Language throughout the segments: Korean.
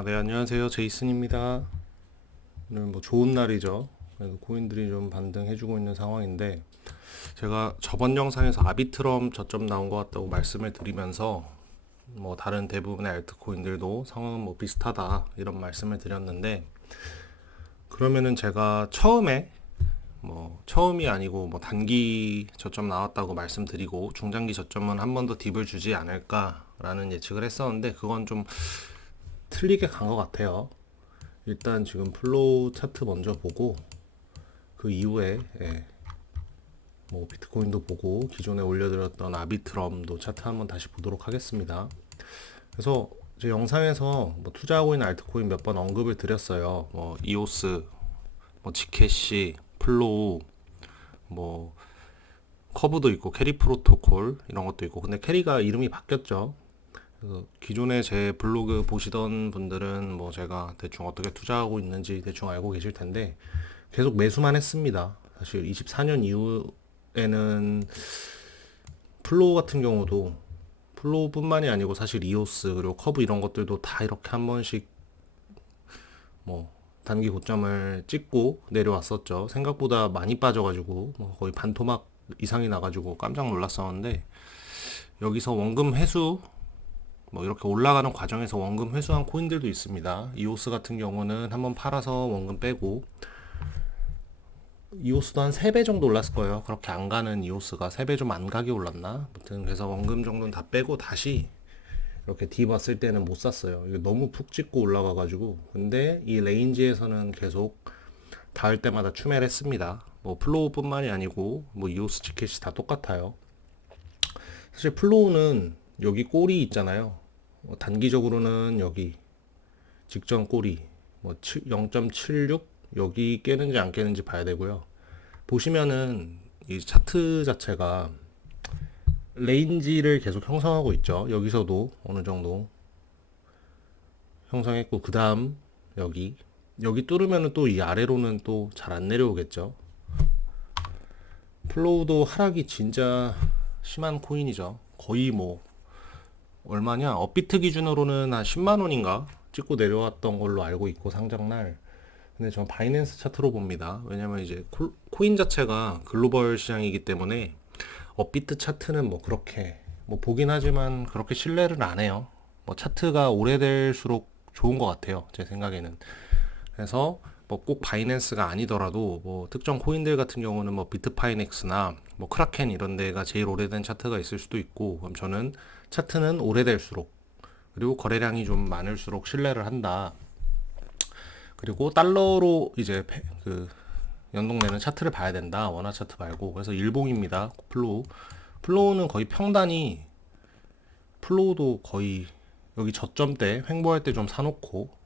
네, 안녕하세요. 제이슨입니다. 오늘 뭐 좋은 날이죠. 그래도 코인들이 좀 반등해주고 있는 상황인데, 제가 저번 영상에서 아비트럼 저점 나온 것 같다고 말씀을 드리면서, 뭐 다른 대부분의 알트코인들도 상황은 뭐 비슷하다, 이런 말씀을 드렸는데, 그러면은 제가 처음이 아니고 뭐 단기 저점 나왔다고 말씀드리고, 중장기 저점은 한 번 더 딥을 주지 않을까라는 예측을 했었는데, 그건 좀 틀리게 간 것 같아요. 일단 지금 플로우 차트 먼저 보고 그 이후에 뭐 비트코인도 보고 기존에 올려드렸던 아비트럼도 차트 한번 다시 보도록 하겠습니다. 그래서 제 영상에서 뭐 투자하고 있는 알트코인 몇 번 언급을 드렸어요. 뭐 이오스, 뭐 지캐시, 플로우, 뭐 커브도 있고 캐리 프로토콜 이런 것도 있고, 근데 캐리가 이름이 바뀌었죠. 그래서 기존에 제 블로그 보시던 분들은 뭐 제가 대충 어떻게 투자하고 있는지 대충 알고 계실 텐데, 계속 매수만 했습니다. 사실 24년 이후에는 플로우 같은 경우도, 플로우뿐만이 아니고 사실 이오스 그리고 커브 이런 것들도 다 이렇게 한 번씩 뭐 단기 고점을 찍고 내려왔었죠. 생각보다 많이 빠져가지고 뭐 거의 반토막 이상이 나가지고 깜짝 놀랐었는데, 여기서 원금 회수, 뭐 이렇게 올라가는 과정에서 원금 회수한 코인들도 있습니다. 이오스 같은 경우는 한번 팔아서 원금 빼고, 이오스도 한 3배 정도 올랐을 거예요. 그렇게 안 가는 이오스가 3배 좀 안 가게 올랐나? 아무튼 그래서 원금 정도는 다 빼고 다시 이렇게 D 봤을 때는 못 샀어요. 이게 너무 푹 찍고 올라가가지고. 근데 이 레인지에서는 계속 닿을 때마다 추매를 했습니다. 뭐 플로우뿐만이 아니고 뭐 이오스 지켓이 다 똑같아요. 사실 플로우는 여기 꼬리 있잖아요. 단기적으로는 여기 직전 꼬리 뭐 0.76 여기 깨는지 안 깨는지 봐야 되고요. 보시면은 이 차트 자체가 레인지를 계속 형성하고 있죠. 여기서도 어느 정도 형성했고, 그 다음 여기 뚫으면은 또 이 아래로는 또 잘 안 내려오겠죠. 플로우도 하락이 진짜 심한 코인이죠. 거의 뭐 얼마냐, 업비트 기준으로는 한 10만 원인가 찍고 내려왔던 걸로 알고 있고, 상장날. 근데 전 바이낸스 차트로 봅니다. 왜냐면 이제 코인 자체가 글로벌 시장이기 때문에 업비트 차트는 뭐 그렇게 뭐 보긴 하지만 그렇게 신뢰를 안 해요. 뭐 차트가 오래될수록 좋은 것 같아요, 제 생각에는. 그래서 뭐 꼭 바이낸스가 아니더라도 뭐 특정 코인들 같은 경우는 뭐 비트파이넥스나 뭐 크라켄 이런 데가 제일 오래된 차트가 있을 수도 있고, 그럼 저는 차트는 오래될수록, 그리고 거래량이 좀 많을수록 신뢰를 한다. 그리고 달러로 이제 그 연동되는 차트를 봐야 된다. 원화 차트 말고. 그래서 일봉입니다. 플로우는 거의 평단이, 플로우도 거의 여기 저점 때 횡보할 때 좀 사놓고,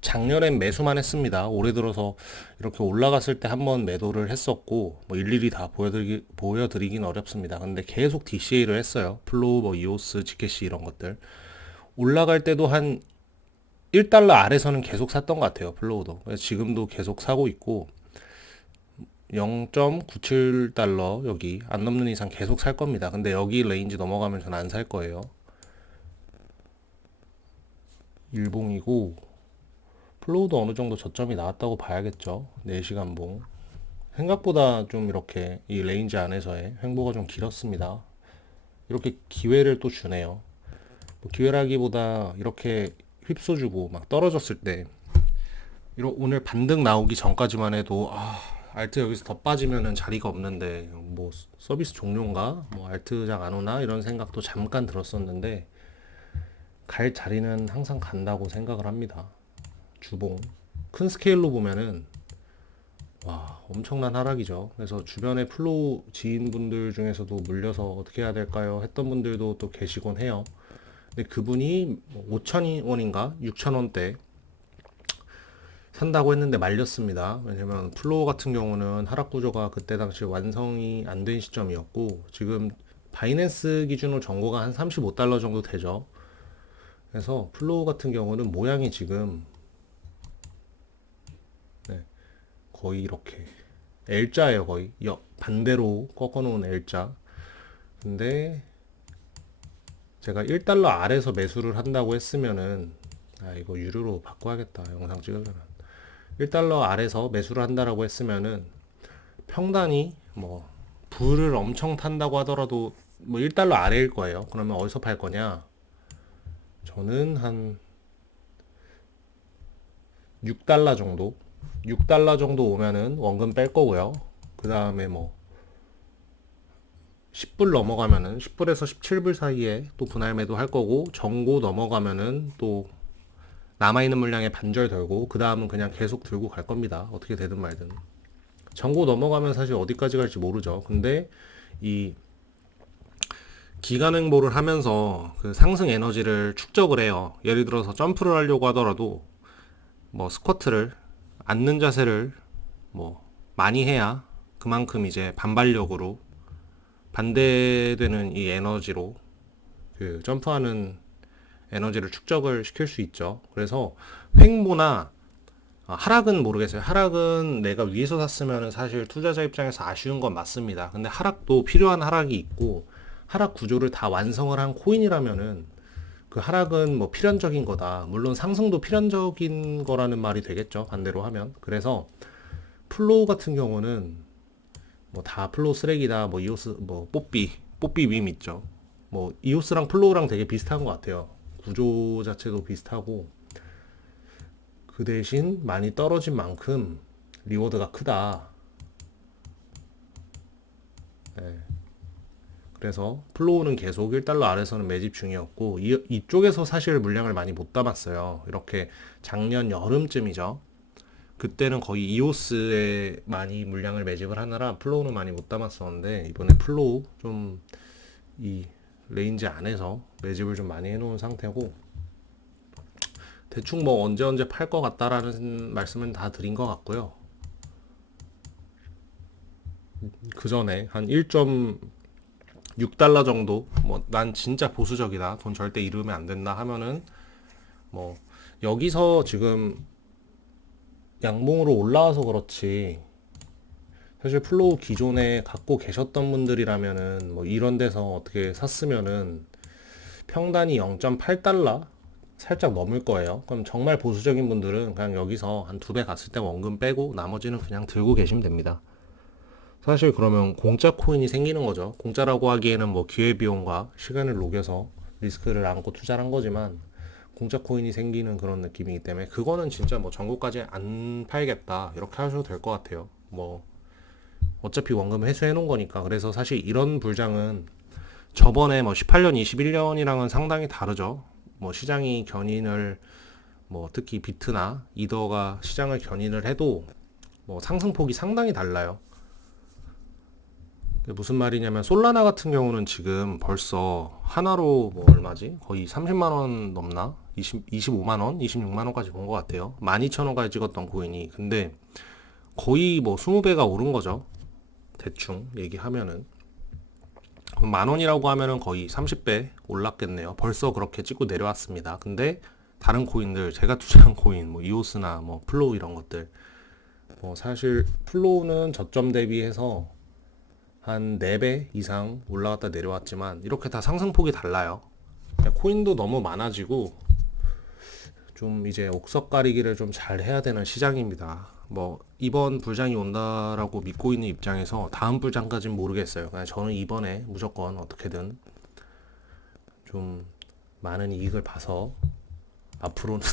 작년엔 매수만 했습니다. 올해 들어서 이렇게 올라갔을 때 한번 매도를 했었고, 뭐 일일이 다 보여드리긴 어렵습니다. 근데 계속 DCA를 했어요. 플로우, 뭐 이오스, 지캐시 이런 것들. 올라갈 때도 한 1달러 아래서는 계속 샀던 것 같아요. 플로우도. 그래서 지금도 계속 사고 있고, 0.97달러 여기 안 넘는 이상 계속 살 겁니다. 근데 여기 레인지 넘어가면 전 안 살 거예요. 일봉이고, 플로우도 어느 정도 저점이 나왔다고 봐야겠죠. 4시간 봉. 생각보다 좀 이렇게 이 레인지 안에서의 횡보가 좀 길었습니다. 이렇게 기회를 또 주네요. 뭐 기회라기보다 이렇게 휩써주고 막 떨어졌을 때, 오늘 반등 나오기 전까지만 해도 알트 여기서 더 빠지면은 자리가 없는데 뭐 서비스 종료인가? 뭐 알트장 안 오나? 이런 생각도 잠깐 들었었는데, 갈 자리는 항상 간다고 생각을 합니다. 주봉 큰 스케일로 보면은 와, 엄청난 하락이죠. 그래서 주변에 플로우 지인분들 중에서도 물려서 어떻게 해야 될까요? 했던 분들도 또 계시곤 해요. 근데 그분이 5,000원인가 6,000원대 산다고 했는데 말렸습니다. 왜냐면 플로우 같은 경우는 하락 구조가 그때 당시 완성이 안 된 시점이었고, 지금 바이낸스 기준으로 정고가 한 35달러 정도 되죠. 그래서 플로우 같은 경우는 모양이 지금 네, 거의 이렇게 L자예요. 거의 반대로 꺾어놓은 L자. 근데 제가 1달러 아래서 매수를 한다고 했으면은 이거 유료로 바꿔야겠다. 영상 찍으려면. 1달러 아래서 매수를 한다라고 했으면은 평단이 뭐 불을 엄청 탄다고 하더라도 뭐 1달러 아래일 거예요. 그러면 어디서 팔 거냐? 저는 한 6달러 정도? 6달러 정도 오면은 원금 뺄 거고요. 그 다음에 뭐 10불 넘어가면은 10불에서 17불 사이에 또 분할 매도 할 거고, 정고 넘어가면은 또 남아있는 물량의 반절 들고, 그 다음은 그냥 계속 들고 갈 겁니다. 어떻게 되든 말든. 정고 넘어가면 사실 어디까지 갈지 모르죠. 근데 이 기간 횡보를 하면서 그 상승 에너지를 축적을 해요. 예를 들어서 점프를 하려고 하더라도 뭐 스쿼트를, 앉는 자세를 뭐 많이 해야 그만큼 이제 반발력으로 반대되는 이 에너지로 그 점프하는 에너지를 축적을 시킬 수 있죠. 그래서 횡보나 하락은 모르겠어요. 하락은 내가 위에서 샀으면 사실 투자자 입장에서 아쉬운 건 맞습니다. 근데 하락도 필요한 하락이 있고, 하락 구조를 다 완성을 한 코인이라면은 그 하락은 뭐 필연적인 거다. 물론 상승도 필연적인 거라는 말이 되겠죠. 반대로 하면. 그래서 플로우 같은 경우는 뭐 다 플로우 쓰레기다. 뭐 이오스 뭐 뽀삐 밈 있죠. 뭐 이오스랑 플로우랑 되게 비슷한 것 같아요. 구조 자체도 비슷하고, 그 대신 많이 떨어진 만큼 리워드가 크다. 네. 그래서 플로우는 계속 1달러 아래서는 매집 중이었고, 이쪽에서 사실 물량을 많이 못 담았어요. 이렇게 작년 여름쯤이죠. 그때는 거의 이오스에 많이 물량을 매집을 하느라 플로우는 많이 못 담았었는데, 이번에 플로우 좀 이 레인지 안에서 매집을 좀 많이 해놓은 상태고, 대충 뭐 언제 팔 것 같다라는 말씀은 다 드린 것 같고요. 그 전에 한 1.6달러 정도, 뭐 난 진짜 보수적이다, 돈 절대 잃으면 안 된다 하면은 뭐 여기서 지금 양봉으로 올라와서 그렇지, 사실 플로우 기존에 갖고 계셨던 분들이라면은 뭐 이런 데서 어떻게 샀으면은 평단이 0.8달러 살짝 넘을 거예요. 그럼 정말 보수적인 분들은 그냥 여기서 한 2배 갔을 때 원금 빼고 나머지는 그냥 들고 계시면 됩니다. 사실 그러면 공짜 코인이 생기는 거죠. 공짜라고 하기에는 뭐 기회비용과 시간을 녹여서 리스크를 안고 투자를 한 거지만, 공짜 코인이 생기는 그런 느낌이기 때문에 그거는 진짜 뭐 전고까지 안 팔겠다 이렇게 하셔도 될 것 같아요. 뭐 어차피 원금 회수해 놓은 거니까. 그래서 사실 이런 불장은 저번에 뭐 18년, 21년이랑은 상당히 다르죠. 뭐 시장이 견인을, 뭐 특히 비트나 이더가 시장을 견인을 해도 뭐 상승폭이 상당히 달라요. 무슨 말이냐면 솔라나 같은 경우는 지금 벌써 하나로 뭐 얼마지? 거의 30만 원 넘나? 25만 원, 26만 원까지 본 것 같아요. 12,000원까지 찍었던 코인이. 근데 거의 뭐 20배가 오른 거죠. 대충 얘기하면은. 그럼 만 원이라고 하면은 거의 30배 올랐겠네요. 벌써 그렇게 찍고 내려왔습니다. 근데 다른 코인들, 제가 투자한 코인, 뭐 이오스나 뭐 플로우 이런 것들, 뭐 사실 플로우는 저점 대비해서 한 4배 이상 올라갔다 내려왔지만 이렇게 다 상승폭이 달라요. 코인도 너무 많아지고 좀 이제 옥석 가리기를 좀 잘 해야 되는 시장입니다. 뭐 이번 불장이 온다라고 믿고 있는 입장에서 다음 불장까지는 모르겠어요. 그냥 저는 이번에 무조건 어떻게든 좀 많은 이익을 봐서 앞으로는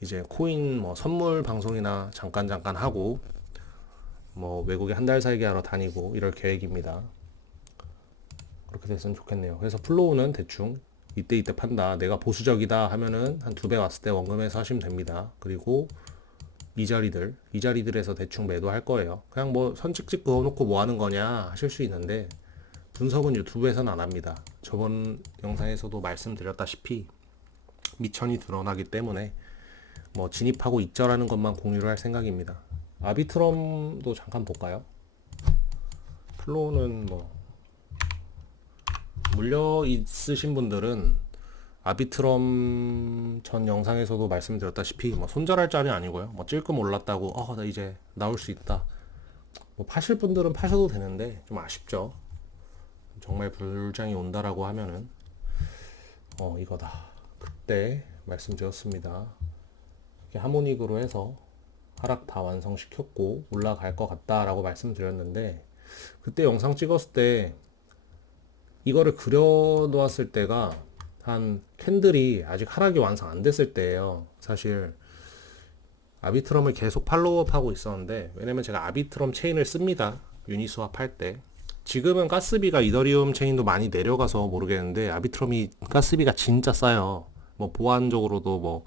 이제 코인 뭐 선물 방송이나 잠깐 하고 뭐 외국에 한 달 살기 하러 다니고 이럴 계획입니다. 그렇게 됐으면 좋겠네요. 그래서 플로우는 대충 이때 판다, 내가 보수적이다 하면은 한 2배 왔을 때 원금에서 하시면 됩니다. 그리고 이 자리들에서 대충 매도할 거예요. 그냥 뭐 선칙집 그어놓고 뭐 하는 거냐 하실 수 있는데, 분석은 유튜브에서는 안 합니다. 저번 영상에서도 말씀드렸다시피 미천이 드러나기 때문에 뭐 진입하고 익절하는 것만 공유를 할 생각입니다. 아비트럼도 잠깐 볼까요? 플로우는 뭐 물려 있으신 분들은 아비트럼 전 영상에서도 말씀드렸다시피 뭐 손절할 자리 아니고요. 뭐 찔끔 올랐다고 나 이제 나올 수 있다, 뭐 파실 분들은 파셔도 되는데 좀 아쉽죠. 정말 불장이 온다라고 하면은 이거다, 그때 말씀드렸습니다. 이렇게 하모닉으로 해서 하락 다 완성시켰고 올라갈 것 같다라고 말씀드렸는데, 그때 영상 찍었을 때 이거를 그려 놓았을 때가 한 캔들이 아직 하락이 완성 안 됐을 때예요. 사실 아비트럼을 계속 팔로우업 하고 있었는데, 왜냐면 제가 아비트럼 체인을 씁니다, 유니스왑 할 때. 지금은 가스비가 이더리움 체인도 많이 내려가서 모르겠는데, 아비트럼이 가스비가 진짜 싸요. 뭐 보안적으로도 뭐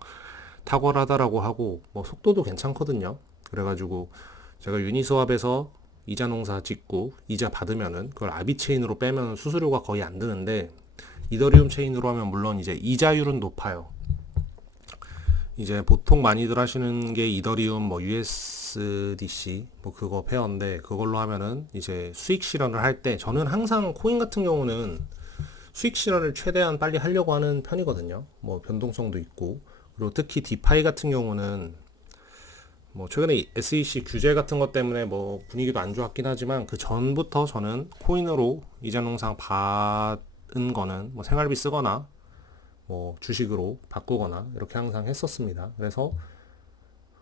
탁월하다라고 하고, 뭐 속도도 괜찮거든요. 그래가지고 제가 유니스왑에서 이자 농사 짓고 이자 받으면은 그걸 아비 체인으로 빼면 수수료가 거의 안 드는데, 이더리움 체인으로 하면 물론 이제 이자율은 높아요. 이제 보통 많이들 하시는 게 이더리움 뭐 USDC 뭐 그거 페어인데, 그걸로 하면은 이제 수익 실현을 할 때, 저는 항상 코인 같은 경우는 수익 실현을 최대한 빨리 하려고 하는 편이거든요. 뭐 변동성도 있고, 그리고 특히 디파이 같은 경우는 뭐 최근에 SEC 규제 같은 것 때문에 뭐 분위기도 안 좋았긴 하지만, 그 전부터 저는 코인으로 이자 농상 받은 거는 뭐 생활비 쓰거나 뭐 주식으로 바꾸거나 이렇게 항상 했었습니다. 그래서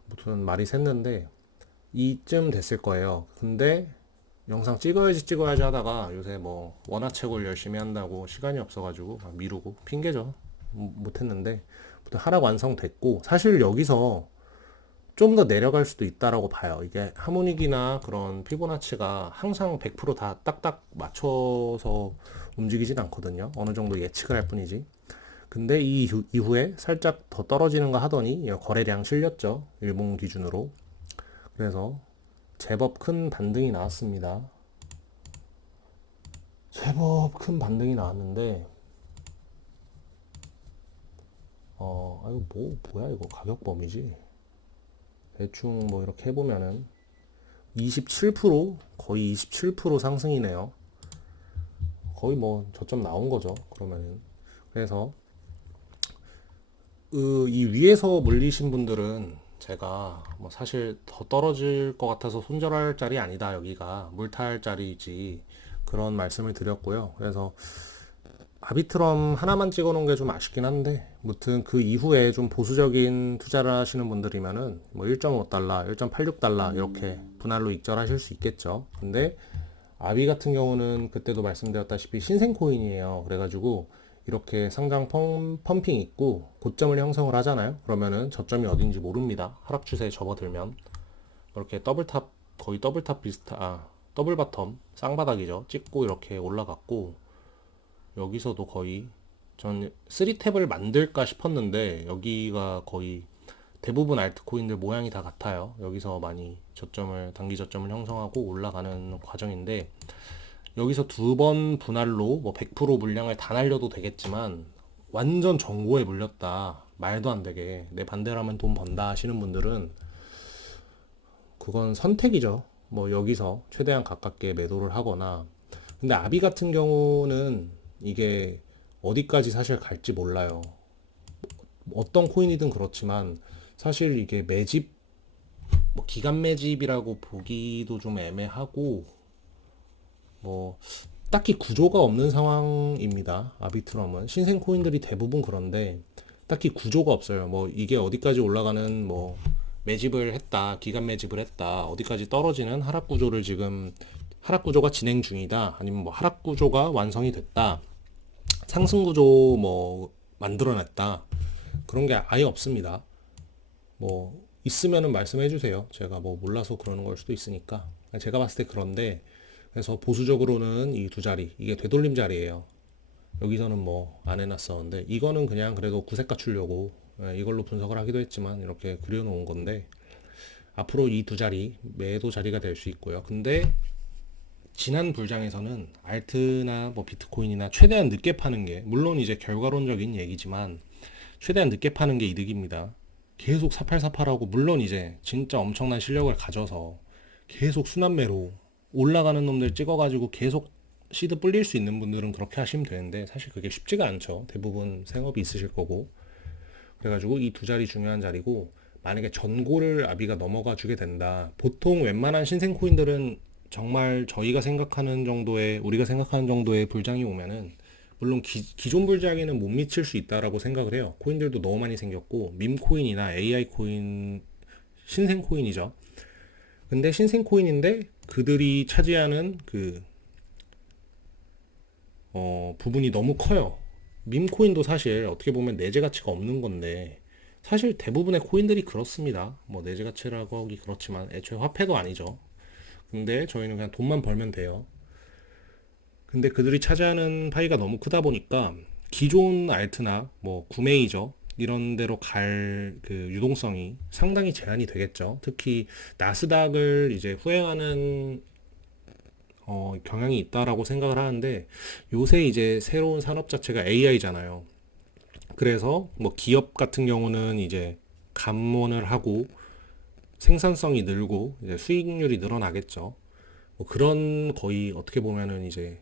무튼 말이 샜는데 이쯤 됐을 거예요. 근데 영상 찍어야지 하다가 요새 뭐 원화채굴 열심히 한다고 시간이 없어가지고 막 미루고 핑계죠. 못했는데 무튼 하락 완성됐고, 사실 여기서 좀 더 내려갈 수도 있다라고 봐요. 이게 하모닉이나 그런 피보나치가 항상 100%다 딱딱 맞춰서 움직이진 않거든요. 어느 정도 예측을 할 뿐이지. 근데 이 이후에 살짝 더 떨어지는가 하더니 거래량 실렸죠, 일봉 기준으로. 그래서 제법 큰 반등이 나왔습니다. 제법 큰 반등이 나왔는데, 이거 뭐야 이거 가격 범위지? 대충 뭐 이렇게 해보면은 27%, 거의 27% 상승이네요. 거의 뭐 저점 나온 거죠, 그러면은. 그래서 이 위에서 물리신 분들은 제가 뭐 사실 더 떨어질 것 같아서 손절할 자리 아니다, 여기가 물탈 자리지, 그런 말씀을 드렸고요. 그래서 아비트럼 하나만 찍어 놓은 게 좀 아쉽긴 한데, 무튼 그 이후에 좀 보수적인 투자를 하시는 분들이면은 뭐 1.5달러, 1.86달러 이렇게 분할로 익절하실 수 있겠죠. 근데 아비 같은 경우는 그때도 말씀드렸다시피 신생 코인이에요. 그래가지고 이렇게 상장 펌핑 있고 고점을 형성을 하잖아요. 그러면은 저점이 어딘지 모릅니다. 하락 추세에 접어들면 이렇게 더블탑, 거의 더블탑 더블 바텀 쌍바닥이죠. 찍고 이렇게 올라갔고, 여기서도 거의 전 3탭을 만들까 싶었는데, 여기가 거의 대부분 알트코인들 모양이 다 같아요. 여기서 많이 단기 저점을 형성하고 올라가는 과정인데, 여기서 두 번 분할로 뭐 100% 물량을 다 날려도 되겠지만 완전 정고에 물렸다, 말도 안 되게 내 반대로 하면 돈 번다 하시는 분들은 그건 선택이죠. 뭐 여기서 최대한 가깝게 매도를 하거나. 근데 아비 같은 경우는 이게 어디까지 사실 갈지 몰라요. 어떤 코인이든 그렇지만 사실 이게 매집, 뭐 기간 매집이라고 보기도 좀 애매하고, 뭐 딱히 구조가 없는 상황입니다. 아비트럼은 신생 코인들이 대부분 그런데 딱히 구조가 없어요. 뭐 이게 어디까지 올라가는 뭐 매집을 했다, 기간 매집을 했다, 어디까지 떨어지는 하락 구조를 지금 하락 구조가 진행 중이다, 아니면 뭐 하락 구조가 완성이 됐다, 상승 구조 뭐 만들어냈다, 그런 게 아예 없습니다. 뭐 있으면은 말씀해 주세요. 제가 뭐 몰라서 그러는 걸 수도 있으니까. 제가 봤을 때 그런데, 그래서 보수적으로는 이 두 자리, 이게 되돌림 자리예요. 여기서는 뭐 안 해놨었는데, 이거는 그냥 그래도 구색 갖추려고 이걸로 분석을 하기도 했지만 이렇게 그려놓은 건데, 앞으로 이 두 자리 매도 자리가 될 수 있고요. 근데 지난 불장에서는 알트나 뭐 비트코인이나 최대한 늦게 파는 게, 물론 이제 결과론적인 얘기지만 최대한 늦게 파는 게 이득입니다. 계속 사팔사팔하고, 물론 이제 진짜 엄청난 실력을 가져서 계속 순환매로 올라가는 놈들 찍어가지고 계속 시드 불릴 수 있는 분들은 그렇게 하시면 되는데, 사실 그게 쉽지가 않죠. 대부분 생업이 있으실 거고. 그래가지고 이 두 자리 중요한 자리고, 만약에 전고를 아비가 넘어가 주게 된다, 보통 웬만한 신생 코인들은 정말 우리가 생각하는 정도의 불장이 오면은 물론 기존 불작에는 못 미칠 수 있다라고 생각을 해요. 코인들도 너무 많이 생겼고 밈코인이나 AI 코인, 신생 코인이죠. 근데 신생 코인인데 그들이 차지하는 부분이 너무 커요. 밈코인도 사실 어떻게 보면 내재 가치가 없는 건데 사실 대부분의 코인들이 그렇습니다. 뭐 내재 가치라고 하기 그렇지만 애초에 화폐도 아니죠. 근데 저희는 그냥 돈만 벌면 돼요. 근데 그들이 차지하는 파이가 너무 크다 보니까 기존 알트나 뭐 구매이죠. 이런 데로 갈 그 유동성이 상당히 제한이 되겠죠. 특히 나스닥을 이제 후행하는 경향이 있다라고 생각을 하는데 요새 이제 새로운 산업 자체가 AI잖아요. 그래서 뭐 기업 같은 경우는 이제 감원을 하고 생산성이 늘고 이제 수익률이 늘어나겠죠. 뭐 그런 거의 어떻게 보면은 이제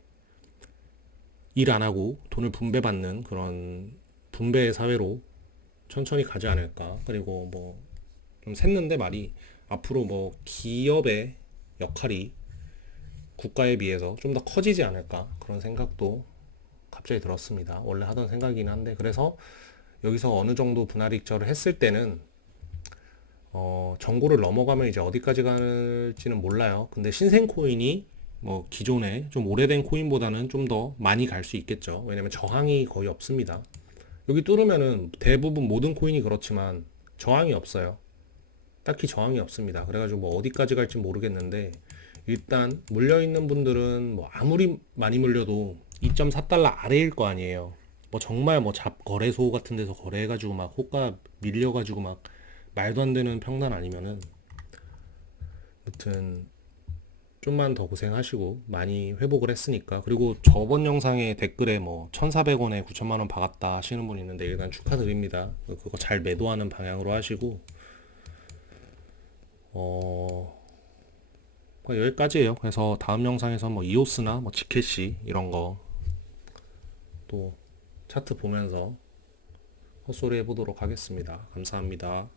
일 안 하고 돈을 분배받는 그런 분배의 사회로 천천히 가지 않을까. 그리고 뭐 좀 샜는데 말이 앞으로 뭐 기업의 역할이 국가에 비해서 좀 더 커지지 않을까 그런 생각도 갑자기 들었습니다. 원래 하던 생각이긴 한데 그래서 여기서 어느 정도 분할 익절을 했을 때는 정고를 넘어가면 이제 어디까지 갈지는 몰라요. 근데 신생 코인이 뭐 기존에 좀 오래된 코인보다는 좀 더 많이 갈 수 있겠죠. 왜냐면 저항이 거의 없습니다. 여기 뚫으면은 대부분 모든 코인이 그렇지만 저항이 없어요. 딱히 저항이 없습니다. 그래가지고 뭐 어디까지 갈지 모르겠는데 일단 물려있는 분들은 뭐 아무리 많이 물려도 2.4달러 아래일 거 아니에요. 뭐 정말 뭐 잡 거래소 같은 데서 거래해가지고 막 호가 밀려가지고 막 말도 안 되는 평단 아니면은 아무튼 좀만 더 고생하시고 많이 회복을 했으니까. 그리고 저번 영상에 댓글에 뭐 1,400원에 9천만 원 박았다 하시는 분 있는데 일단 축하드립니다. 그거 잘 매도하는 방향으로 하시고 여기까지예요. 그래서 다음 영상에서 뭐 이오스나 뭐 지켓시 이런 거 또 차트 보면서 헛소리 해보도록 하겠습니다. 감사합니다.